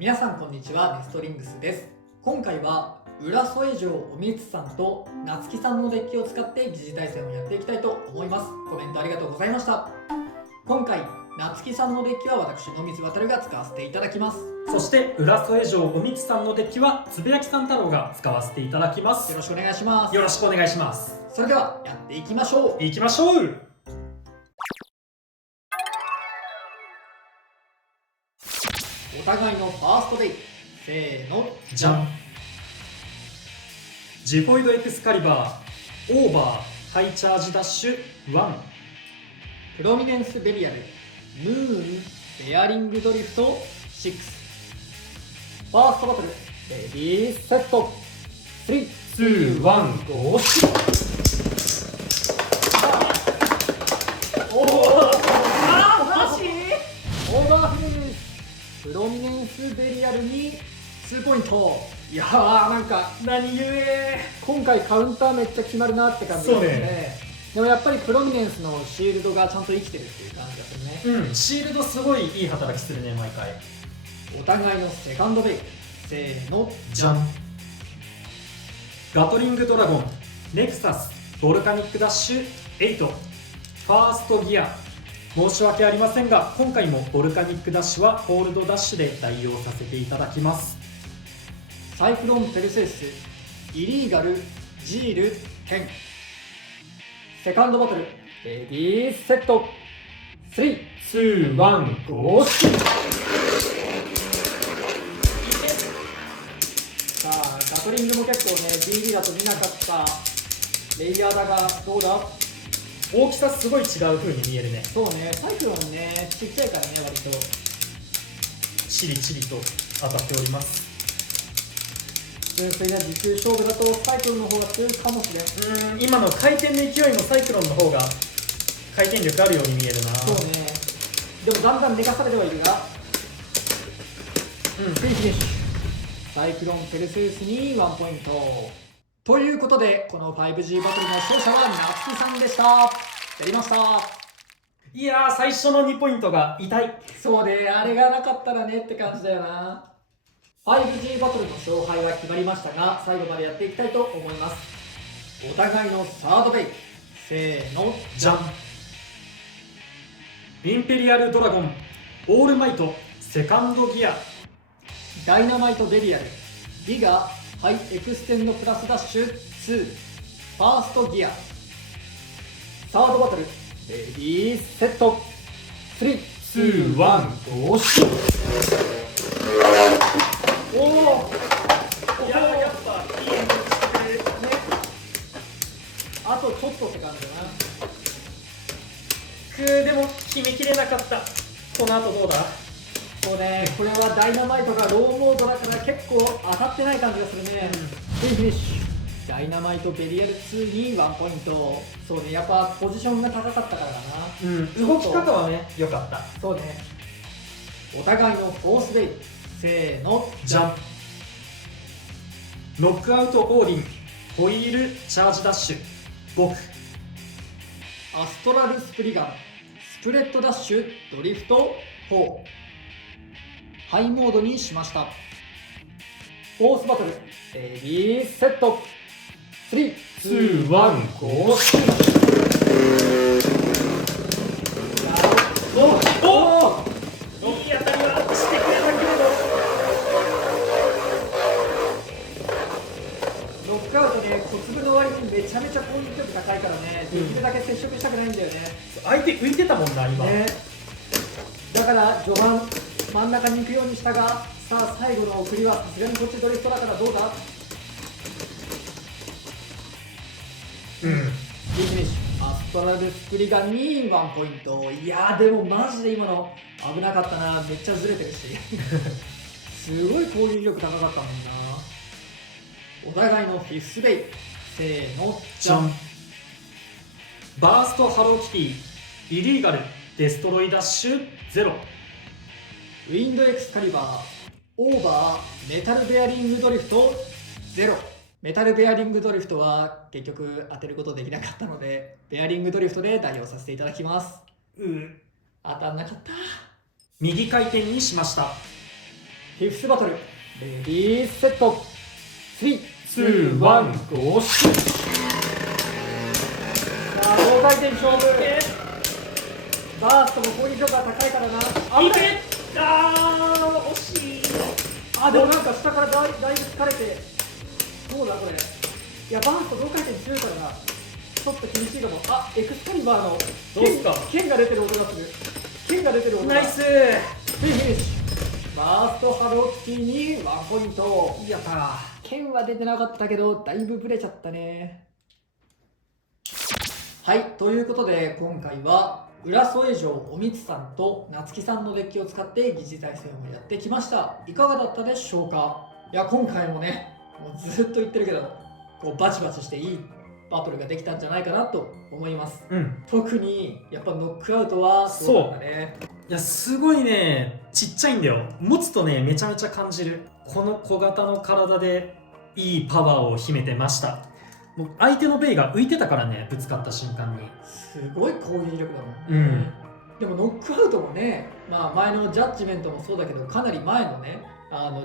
皆さんこんにちは、ネストリングスです。今回は浦添城おみつさんと夏木さんのデッキを使って疑似対戦をやっていきたいと思います。コメントありがとうございました。今回夏木さんのデッキは私野水航が使わせていただきます。そして浦添城おみつさんのデッキはつぶやきさん太郎が使わせていただきます。よろしくお願いします。よろしくお願いします。それではやっていきましょう。いきましょう。お互いのファーストデイ、せーの、じゃん。ジフォイドエクスカリバーオーバーハイチャージダッシュ1。プロミネンスベリアルムーンベアリングドリフト6。ファーストバトルレディーセット3、2、1、ゴー。おお、マジオーバーフィニッシュ。プロミネンスベリアルに2ポイント。いやー、なんか何故今回カウンターめっちゃ決まるなって感じですね。そうね。でもやっぱりプロミネンスのシールドがちゃんと生きてるっていう感じがするね。シールドすごいいい働きするね、毎回。お互いのセカンドベイ、せーの、じゃん。ガトリングドラゴンネクサスボルカニックダッシュ8。ファーストギア。申し訳ありませんが今回もボルカニックダッシュはホールドダッシュで代用させていただきます。サイクロンペルセウスイリーガルジール10。セカンドバトルレディーセット3、2、1、ゴー。さあガトリングも結構ね BB だと見なかったレイヤーだがどうだ。大きさすごい違う風に見えるね。そうね、サイクロンねちっちゃいからね、割とチリチリと当たっております。純粋な持久勝負だとサイクロンの方が強いかもしれん。今の回転の勢いのサイクロンの方が回転力あるように見えるな。そうね、でもだんだん寝かされてはいるがフィニッシュ。サイクロンペルセウスに1ポイントということで、この 5G バトルの勝者は夏木さんでした。やりました。いやー、最初の2ポイントが痛い。そうで、あれがなかったらねって感じだよな。5G バトルの勝敗は決まりましたが、最後までやっていきたいと思います。お互いのサードベイ、せーの、じゃん。インペリアルドラゴンオールマイトセカンドギア。ダイナマイトベリアルギガハイエクステンドプラスダッシュ2。ファーストギア。サードバトルレディーセット3、2、1、ゴーシュ。おお、いやー、やっぱいい演出してくれるね。あとちょっとって感じだな。でも決めきれなかった。この後どうだ。そうね、これはダイナマイトがローモードだから結構当たってない感じがするね。フィニッシュ。ダイナマイトベリアル2に1ポイント。そうね、やっぱポジションが高かったからだな。動き方はね、良かった。そうね。お互いのフォースデイ、せーの、じゃん。ノックアウトオーディンホイールチャージダッシュ5。アストラルスプリガンスプレッドダッシュドリフト4。ハイモードにしました。フォースバトルレディーセット3、2、1、ゴーシュ。いい当たりはしてくれたけれど。ノックアウトで小粒の割にめちゃめちゃ攻撃力高いからね、できるだけ接触したくないんだよね。相手浮いてたもんな、今。ね、だから序盤真ん中に行くようにしたが、さあ最後の送りはさすがにこっちドリフトだからどうだ。フィニッシュ。アストラルスプリガンに1ポイント。いやーでもマジで今の危なかったな。めっちゃずれてるしすごい攻撃力高かったもんな。お互いのフィフスベイ、せーの、じゃん。バーストハローキティイリーガルデストロイダッシュ0。ウィンドエクスカリバーオーバーメタルベアリングドリフト0。メタルベアリングドリフトは結局当てることできなかったので、ベアリングドリフトで代用させていただきます。当たんなかった。右回転にしました。フフィフスバトルレディーセット3、2、1、ゴーシュ。さあ高回転勝負、バーストも攻撃力が高いからな。いけ。惜しい。でもなんか下からだいぶ疲れて、どうだこれ。いやバースト同回転強いからな、ちょっと厳しいかも。エクスカリバーのどうすか。剣が出てる音がする。剣が出てる音が。ナイス。フィニッシュ。バーストハロッキーに1ポイント。やったー。剣は出てなかったけどだいぶブレちゃったね。はい、ということで今回は浦添城おみつさんと夏木さんのデッキを使って疑似対戦をやってきました。いかがだったでしょうか。いや今回もね、もうずっと言ってるけどこうバチバチしていいバトルができたんじゃないかなと思います。特にやっぱノックアウトはそうだね。いやすごいね、ちっちゃいんだよ。持つとねめちゃめちゃ感じる。この小型の体でいいパワーを秘めてました。もう相手のベイが浮いてたからね、ぶつかった瞬間に。すごい攻撃力だもんね。でもノックアウトもね、前のジャッジメントもそうだけどかなり前のね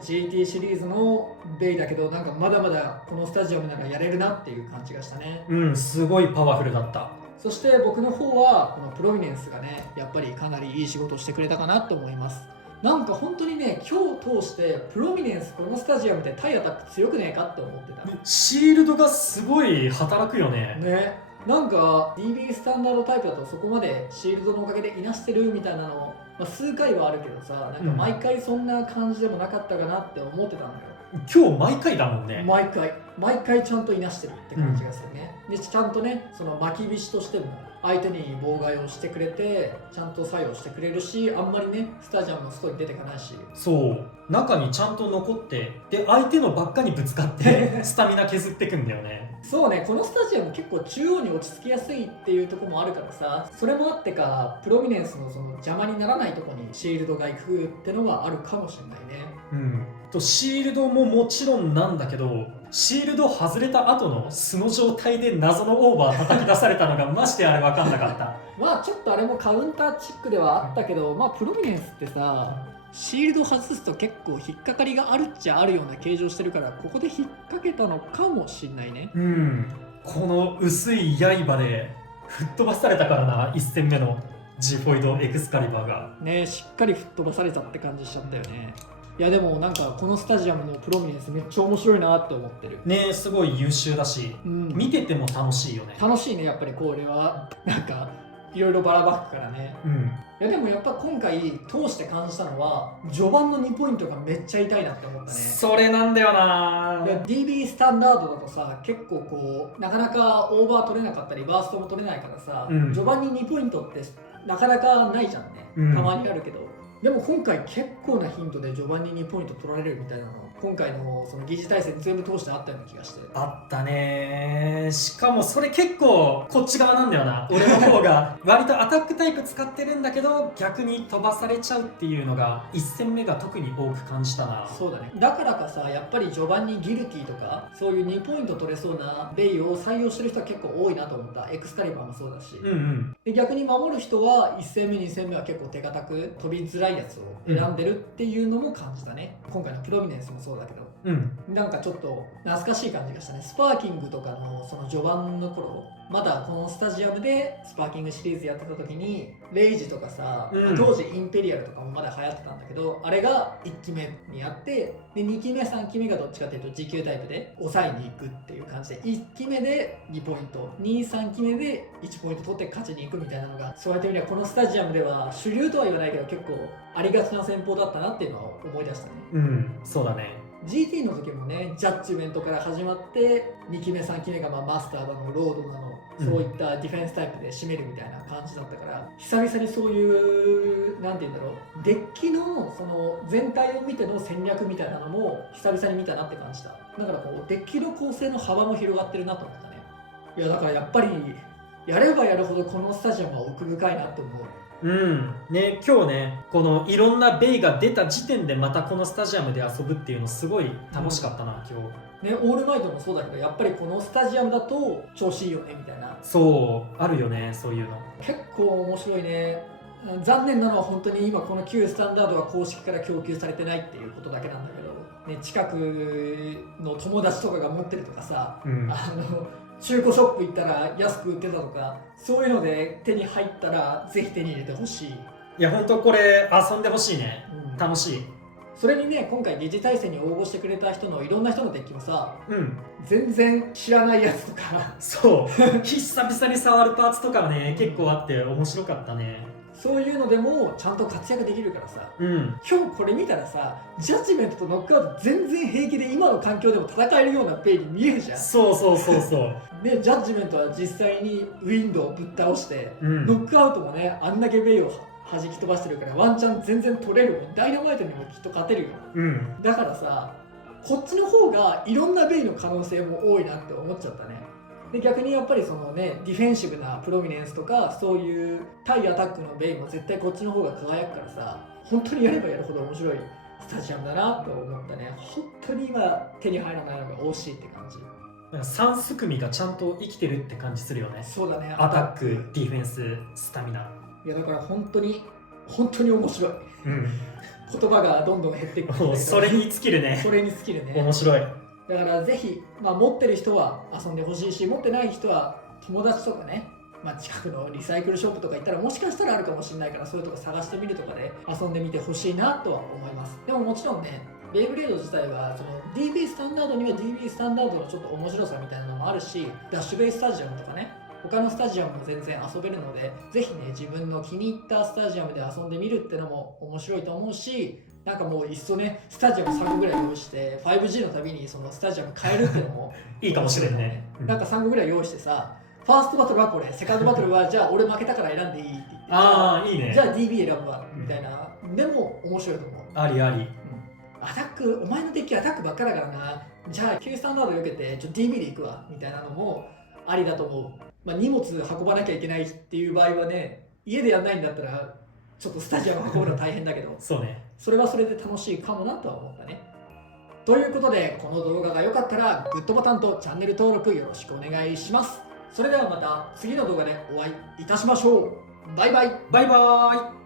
GT シリーズのベイだけど、なんかまだまだこのスタジアムならやれるなっていう感じがしたね。すごいパワフルだった。そして僕の方はこのプロミネンスがねやっぱりかなりいい仕事をしてくれたかなと思います。なんか本当にね今日通してプロミネンスこのスタジアムで対アタック強くねえかって思ってた。シールドがすごい働くよね。なんか DB スタンダードタイプだとそこまでシールドのおかげでいなしてるみたいなの、数回はあるけどさ、なんか毎回そんな感じでもなかったかなって思ってたんだよ。今日毎回だもんね。毎回ちゃんといなしてるって感じがするね。でちゃんとねその巻き菱としても相手に妨害をしてくれてちゃんと作用してくれるし、あんまりねスタジアムの外に出てかないし、そう中にちゃんと残って、で相手のばっかにぶつかってスタミナ削ってくんだよね。そうね、このスタジアム結構中央に落ち着きやすいっていうところもあるからさ、それもあってかプロミネンスのその邪魔にならないところにシールドが行くってのはあるかもしれないね。シールドももちろんなんだけど、シールド外れた後の素の状態で謎のオーバー叩き出されたのがマジであれ分かんなかったちょっとあれもカウンターチックではあったけど、プロミネンスってさシールド外すと結構引っかかりがあるっちゃあるような形状してるから、ここで引っ掛けたのかもしんないね。この薄い刃で吹っ飛ばされたからな、1戦目のジフォイドエクスカリバーがね、しっかり吹っ飛ばされたって感じしちゃったよね。いやでもなんかこのスタジアムのプロミネンスめっちゃ面白いなって思ってるね。すごい優秀だし、見てても楽しいよね。楽しいね、やっぱりこれはなんかいろいろバラバックからね。いやでもやっぱ今回通して感じたのは序盤の2ポイントがめっちゃ痛いなって思ったね。それなんだよな。DB スタンダードだとさ結構こうなかなかオーバー取れなかったりバーストも取れないからさ、序盤に2ポイントってなかなかないじゃんね。たまにあるけど、でも今回結構なヒントで序盤に2ポイント取られるみたいなの今回のその疑似対戦全部通してあったような気がして。あったね。しかもそれ結構こっち側なんだよな。俺の方が割とアタックタイプ使ってるんだけど逆に飛ばされちゃうっていうのが1戦目が特に多く感じたな。そうだね。だからかさやっぱり序盤にギルティとかそういう2ポイント取れそうなベイを採用してる人は結構多いなと思った。エクスカリバーもそうだし、で逆に守る人は1戦目2戦目は結構手堅く飛びづらいやつを選んでるっていうのも感じたね。今回のプロミネンスもそうだけど、なんかちょっと懐かしい感じがしたね。スパーキングとかのその序盤の頃、まだこのスタジアムでスパーキングシリーズやってた時にレイジとかさ、当時インペリアルとかもまだ流行ってたんだけど、あれが1期目にあって、で2期目3期目がどっちかっていうと持久タイプで抑えに行くっていう感じで、1期目で2ポイント3期目で1ポイント取って勝ちに行くみたいなのが、そうやってみればこのスタジアムでは主流とは言わないけど結構ありがちな戦法だったなっていうのを思い出したね。そうだね。GT の時もねジャッジメントから始まって2期目3期目がマスターだのロードなの、そういったディフェンスタイプで締めるみたいな感じだったから、久々にそういうなんて言うんだろう、デッキのその全体を見ての戦略みたいなのも久々に見たなって感じた。だからこうデッキの構成の幅も広がってるなと思ったね。いやだからやっぱりやればやるほどこのスタジアムは奥深いなって思う。ね、今日ねこのいろんなベイが出た時点でまたこのスタジアムで遊ぶっていうのすごい楽しかったな、今日ね。オールマイトもそうだけどやっぱりこのスタジアムだと調子いいよねみたいな、そうあるよね、そういうの結構面白いね。残念なのは本当に今この旧スタンダードは公式から供給されてないっていうことだけなんだけど、ね、近くの友達とかが持ってるとかさ、中古ショップ行ったら安く売ってたとか、そういうので手に入ったらぜひ手に入れてほしい。いや本当これ遊んでほしいね、楽しい。それにね、今回疑似対戦に応募してくれた人のいろんな人のデッキもさ、うん全然知らないやつとかそう久々に触るパーツとかはね結構あって面白かったね。そういうのでもちゃんと活躍できるからさ、うん今日これ見たらさ、ジャッジメントとノックアウト全然平気で今の環境でも戦えるようなペイに見えるじゃん。そうそうそうそうでジャッジメントは実際にウィンドウぶっ倒して、うんノックアウトもね、あんだけベイを弾き飛ばしてるからワンチャン全然取れるもん。ダイナマイトにもきっと勝てるよ。うんだからさ、こっちの方がいろんなベイの可能性も多いなって思っちゃったね。で逆にやっぱりそのね、ディフェンシブなプロミネンスとかそういう対アタックのベイも絶対こっちの方が輝くからさ、本当にやればやるほど面白いスタジアムだなと思ったね。本当に今手に入らないのが惜しいって感じ。なんか3すくみがちゃんと生きてるって感じするよね。そうだね、アタック、ディフェンス、スタミナ。いやだから本当に面白い。うん言葉がどんどん減っていくんだけど、それに尽きるね。それに尽きるね。面白い。だからぜひ、持ってる人は遊んでほしいし、持ってない人は友達とかね、近くのリサイクルショップとか行ったらもしかしたらあるかもしれないから、そういうとこ探してみるとかで遊んでみてほしいなとは思います。でももちろんね、ベイブレード自体はその DB スタンダードには DB スタンダードのちょっと面白さみたいなのもあるし、ダッシュベイスタジアムとかね、他のスタジアムも全然遊べるので、ぜひね、自分の気に入ったスタジアムで遊んでみるってのも面白いと思うし、なんかもういっそね、スタジアム3個ぐらい用意して 5G のたびにそのスタジアム変えるっていうのもいいかもしれんね。なんか3個ぐらい用意してさ、ファーストバトルはこれ、セカンドバトルはじゃあ俺負けたから選んでいいって言って、ああ、いいね。じゃあ DB 選ぶわみたいな、でも面白いと思う。ありあり。アタック、お前のデッキアタックばっかだからな、じゃあ旧スタンダード避けてDB でいくわみたいなのもありだと思う。荷物運ばなきゃいけないっていう場合はね、家でやんないんだったらちょっとスタジアム運ぶの大変だけどそうね。それはそれで楽しいかもなとは思ったね。ということで、この動画が良かったらグッドボタンとチャンネル登録よろしくお願いします。それではまた次の動画でお会いいたしましょう。バイバイ。バイバーイ。